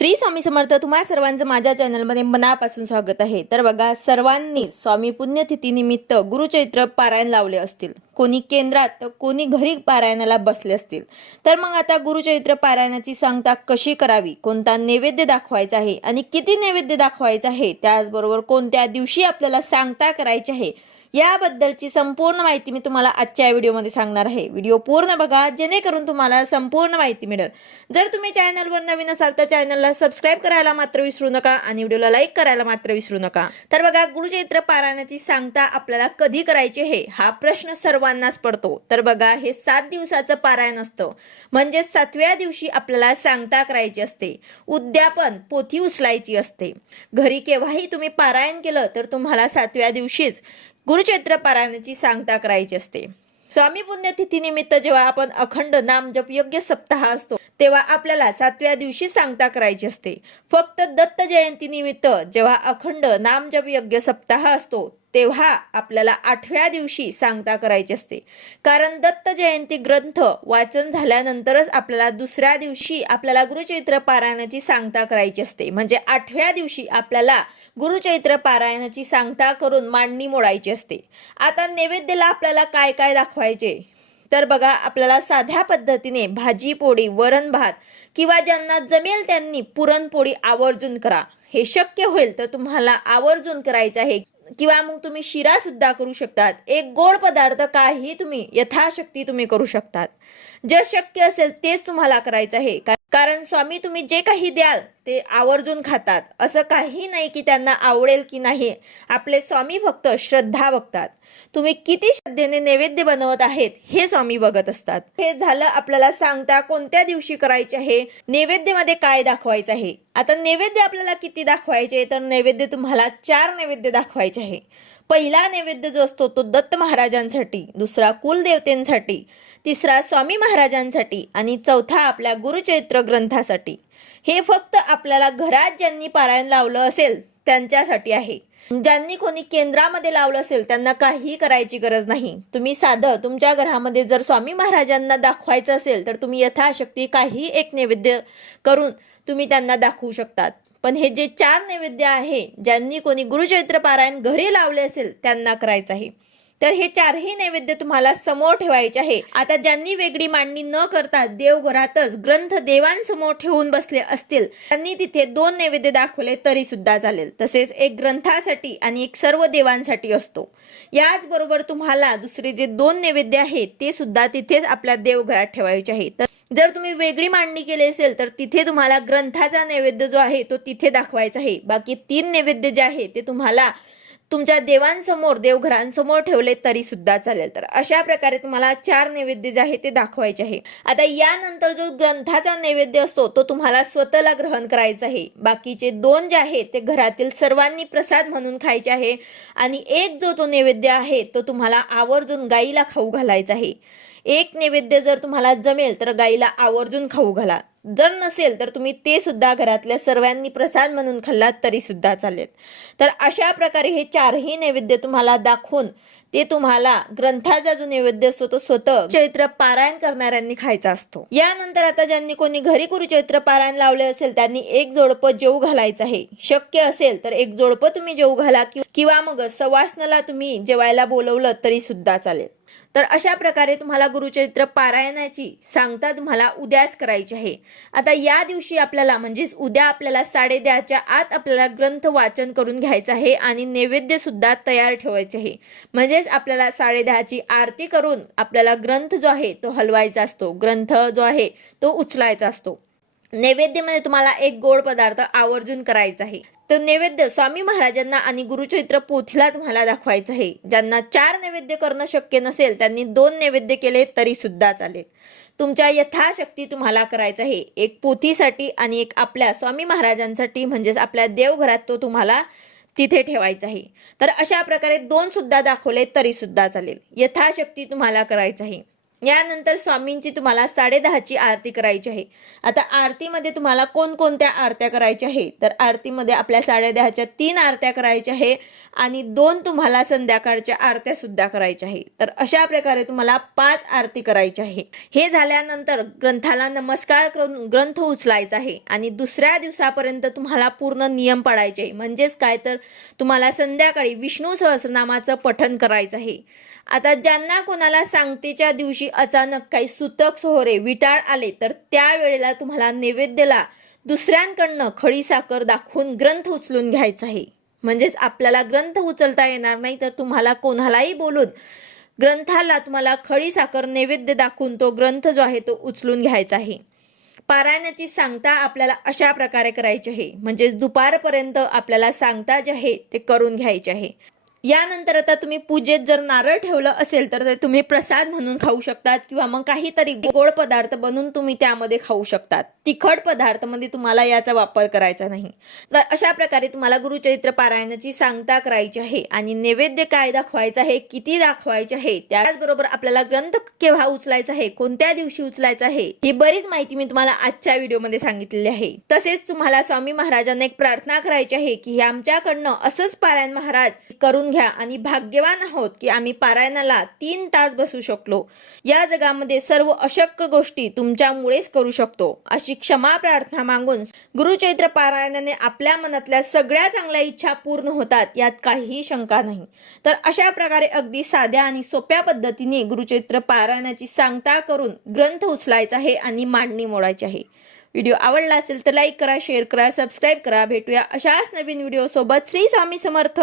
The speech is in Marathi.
श्री स्वामी समर्थ तुम्हा सर्वांचं माझ्या चॅनलमध्ये मनापासून स्वागत आहे. तर बघा सर्वांनी स्वामी पुण्यतिथीनिमित्त गुरुचैत्र पारायण लावले असतील. कोणी केंद्रात तर कोणी घरी पारायणाला बसले असतील. तर मग आता गुरुचैत्र पारायणाची सांगता कशी करावी? कोणता नैवेद्य दाखवायचा आहे? आणि किती नैवेद्य दाखवायचा आहे? त्याचबरोबर कोणत्या दिवशी आपल्याला सांगता करायची आहे? याबद्दलची संपूर्ण माहिती मी तुम्हाला आजच्या व्हिडिओमध्ये सांगणार आहे. व्हिडिओ पूर्ण बघा जेणेकरून तुम्हाला संपूर्ण माहिती मिळेल. जर तुम्ही चॅनलवर नवीन असाल तर चॅनलला सबस्क्राईब करायला मात्र विसरू नका आणि व्हिडिओला लाईक करायला मात्र विसरू नका. तर बघा गुरुचैत्र पारायणाची सांगता आपल्याला कधी करायची हे? हा प्रश्न सर्वांनाच पडतो. तर बघा हे सात दिवसाचं पारायण असतं. म्हणजे सातव्या दिवशी आपल्याला सांगता करायची असते. उद्यापन पोथी उचलायची असते. घरी केव्हाही तुम्ही पारायण केलं तर तुम्हाला सातव्या दिवशीच गुरुचैत्र पारायणाची सांगता करायची असते. स्वामी पुण्यतिथीनिमित्त जेव्हा आपण अखंड नाम जप योग्य सप्ताह असतो तेव्हा आपल्याला सातव्या दिवशी सांगता करायची असते. फक्त दत्त जयंतीनिमित्त जेव्हा अखंड नामजप यज्ञ सप्ताह असतो तेव्हा आपल्याला आठव्या दिवशी सांगता करायची असते. कारण दत्त जयंती ग्रंथ वाचन झाल्यानंतरच आपल्याला दुसऱ्या दिवशी आपल्याला गुरुचरित्र पारायणाची सांगता करायची असते. म्हणजे आठव्या दिवशी आपल्याला गुरुचैत्र पारायणाची सांगता करून मांडणी मोडायची असते. आता नैवेद्याला आपल्याला काय काय दाखवायचे? तर बघा आपल्याला साध्या पद्धतीने भाजी पोळी वरण भात किंवा ज्यांना जमेल त्यांनी पुरणपोळी आवर्जून करा. हे शक्य होईल तर तुम्हाला आवर्जून करायचं आहे. किंवा मग तुम्ही शिरा सुद्धा करू शकतात. एक गोड पदार्थ काही तुम्ही यथाशक्ती तुम्ही करू शकतात. जे शक्य असेल तेच तुम्हाला करायचं आहे. का- कारण स्वामी तुम्ही जे काही द्याल ते आवर्जून खातात. असं काही नाही की त्यांना आवडेल की नाही. आपले स्वामी भक्त श्रद्धा बघतात. तुम्ही किती श्रद्धेने नैवेद्य बनवत आहेत हे स्वामी बघत असतात. हे झालं आपल्याला सांगता कोणत्या दिवशी करायचे आहे नैवेद्यामध्ये काय दाखवायचं आहे? आता नैवेद्य आपल्याला किती दाखवायचे तर नैवेद्य तुम्हाला चार नैवेद्य दाखवायचे आहे. पहिला नैवेद्य जो असतो तो दत्त महाराजांसाठी दुसरा कुलदेवतेंसाठी तिसरा स्वामी महाराजांसाठी आणि चौथा आपल्या गुरुचैत्र ग्रंथासाठी. हे फक्त आपल्याला घरात ज्यांनी पारायण लावलं असेल त्यांच्यासाठी आहे. ज्यांनी कोणी केंद्रामध्ये लावलं असेल त्यांना काही करायची गरज नाही. तुम्ही साधं तुमच्या घरामध्ये जर स्वामी महाराजांना दाखवायचं असेल तर तुम्ही यथाशक्ती काही एक नैवेद्य करून तुम्ही त्यांना दाखवू शकतात. पण हे जे चार नैवेद्य आहे ज्यांनी कोणी गुरुचैत्र पारायण घरी लावले असेल त्यांना करायचं आहे. तर हे चारही नैवेद्य तुम्हाला समोर ठेवायचे आहे. आता ज्यांनी वेगळी मांडणी न करता देवघरातच ग्रंथ देवांसमोर ठेवून बसले असतील त्यांनी तिथे दोन नैवेद्य दाखवले तरी सुद्धा चालेल. तसेच एक ग्रंथासाठी आणि एक सर्व देवांसाठी असतो. याचबरोबर तुम्हाला दुसरे जे दोन नैवेद्य आहेत ते सुद्धा तिथेच आपल्या देवघरात ठेवायचे आहे. तर जर तुम्ही वेगळी मांडणी केली असेल तर तिथे तुम्हाला ग्रंथाचा नैवेद्य जो आहे तो तिथे दाखवायचा आहे. बाकी तीन नैवेद्य जे आहे ते तुम्हाला तुमच्या देवांसमोर देवघरांसमोर ठेवले तरी सुद्धा चालेल. तर अशा प्रकारे तुम्हाला चार नैवेद्य जे आहे ते दाखवायचे आहे. आता यानंतर जो ग्रंथाचा नैवेद्य असतो तो तुम्हाला स्वतःला ग्रहण करायचा आहे. बाकीचे दोन जे आहेत ते घरातील सर्वांनी प्रसाद म्हणून खायचे आहे. आणि एक जो तो नैवेद्य आहे तो तुम्हाला आवर्जून गाईला खाऊ घालायचा आहे. एक नैवेद्य जर तुम्हाला जमेल तर गाईला आवर्जून खाऊ घाला. जर नसेल तर तुम्ही ते सुद्धा घरातल्या सर्वांनी प्रसाद म्हणून खाल्लात तरी सुद्धा चालेल. तर अशा प्रकारे हे चारही नैवेद्य तुम्हाला दाखवून ते तुम्हाला ग्रंथाचा जो नैवेद्य असतो तो स्वतः चैत्र पारायण करणाऱ्यांनी खायचा असतो. यानंतर आता ज्यांनी कोणी घरी चैत्र पारायण लावले असेल त्यांनी एक जोडपं जेऊ घालायचं आहे. शक्य असेल तर एक जोडपं तुम्ही जेऊ घाला किंवा मग सवासनाला तुम्ही जेवायला बोलवलं तरी सुद्धा चालेल. तर अशा प्रकारे तुम्हाला गुरुचरित्र पारायणाची सांगता तुम्हाला उद्याच करायची आहे. आता या दिवशी आपल्याला म्हणजेच उद्या आपल्याला साडेदहाच्या आत आपल्याला ग्रंथ वाचन करून घ्यायचं आहे आणि नैवेद्यसुद्धा तयार ठेवायचे आहे. म्हणजेच आपल्याला साडेदहाची आरती करून आपल्याला ग्रंथ जो आहे तो हलवायचा असतो. ग्रंथ जो आहे तो उचलायचा असतो. नैवेद्यमध्ये तुम्हाला एक गोड पदार्थ आवर्जून करायचा आहे. तर नैवेद्य स्वामी महाराजांना आणि गुरुचैत्र पोथीला तुम्हाला दाखवायचं आहे. ज्यांना चार नैवेद्य करणं शक्य नसेल त्यांनी दोन नैवेद्य केले तरी सुद्धा चालेल. तुमच्या यथाशक्ती तुम्हाला करायचं आहे. एक पोथीसाठी आणि एक आपल्या स्वामी महाराजांसाठी म्हणजेच आपल्या देवघरात तो तुम्हाला तिथे ठेवायचा आहे. तर अशा प्रकारे दोन सुद्धा दाखवले तरी सुद्धा चालेल. यथाशक्ती तुम्हाला करायचं आहे. यानंतर स्वामींची तुम्हाला साडेदहाची आरती करायची आहे. आता आरतीमध्ये तुम्हाला कोणकोणत्या आरत्या करायच्या आहे? तर आरतीमध्ये आपल्या साडेदहाच्या तीन आरत्या करायच्या आहे आणि दोन तुम्हाला संध्याकाळच्या आरत्या सुद्धा करायच्या आहे. तर अशा प्रकारे तुम्हाला पाच आरती करायची आहे. हे झाल्यानंतर ग्रंथाला नमस्कार करून ग्रंथ उचलायचा आहे आणि दुसऱ्या दिवसापर्यंत तुम्हाला पूर्ण नियम पाळायचे आहे. म्हणजेच काय? तर तुम्हाला संध्याकाळी विष्णू सहस्रनामाचं पठण करायचं आहे. आता ज्यांना कोणाला सांगतेच्या दिवशी अचानक काही सुतक सोहरे विटाळ आले तर त्यावेळेला तुम्हाला नैवेद्याला दुसऱ्यांकडनं खडी साखर दाखवून ग्रंथ उचलून घ्यायचा आहे. म्हणजेच आपल्याला ग्रंथ उचलता येणार नाही तर तुम्हाला कोणालाही बोलून ग्रंथाला तुम्हाला खडी साखर नैवेद्य दाखवून तो ग्रंथ जो आहे तो उचलून घ्यायचा आहे. पारायणाची सांगता आपल्याला अशा प्रकारे करायची आहे. म्हणजेच दुपारपर्यंत आपल्याला सांगता जे आहे ते करून घ्यायचे आहे. यानंतर आता तुम्ही पूजेत जर नारळ ठेवलं असेल तर ते तुम्ही प्रसाद म्हणून खाऊ शकतात किंवा मग काहीतरी गोड पदार्थ बनवून तुम्ही त्यामध्ये खाऊ शकतात. तिखट पदार्थमध्ये तुम्हाला याचा वापर करायचा नाही. तर अशा प्रकारे तुम्हाला गुरुचरित्र पारायणाची सांगता करायची आहे आणि नैवेद्य काय दाखवायचं आहे किती दाखवायचे आहे त्याचबरोबर आपल्याला ग्रंथ केव्हा उचलायचा आहे कोणत्या दिवशी उचलायचा आहे ही बरीच माहिती मी तुम्हाला आजच्या व्हिडिओमध्ये सांगितलेली आहे. तसेच तुम्हाला स्वामी महाराजांना एक प्रार्थना करायची आहे की हे आमच्याकडनं असंच पारायण महाराज करून घ्या आणि भाग्यवान आहोत की आम्ही पारायणाला तीन तास बसू शकलो. या जगामध्ये सर्व अशक्य गोष्टी तुमच्यामुळेच करू शकतो अशी क्षमा प्रार्थना मागून गुरुचैत्र पारायणाने आपल्या मनातल्या सगळ्या चांगल्या इच्छा पूर्ण होतात यात काहीही शंका नाही. तर अशा प्रकारे अगदी साध्या आणि सोप्या पद्धतीने गुरुचैत्र पारायणाची सांगता करून ग्रंथ उचलायचा आहे आणि मांडणी मोडायची आहे. व्हिडिओ आवडला असेल तर लाईक करा शेअर करा सबस्क्राईब करा. भेटूया अशाच नवीन व्हिडिओसोबत. श्री स्वामी समर्थ.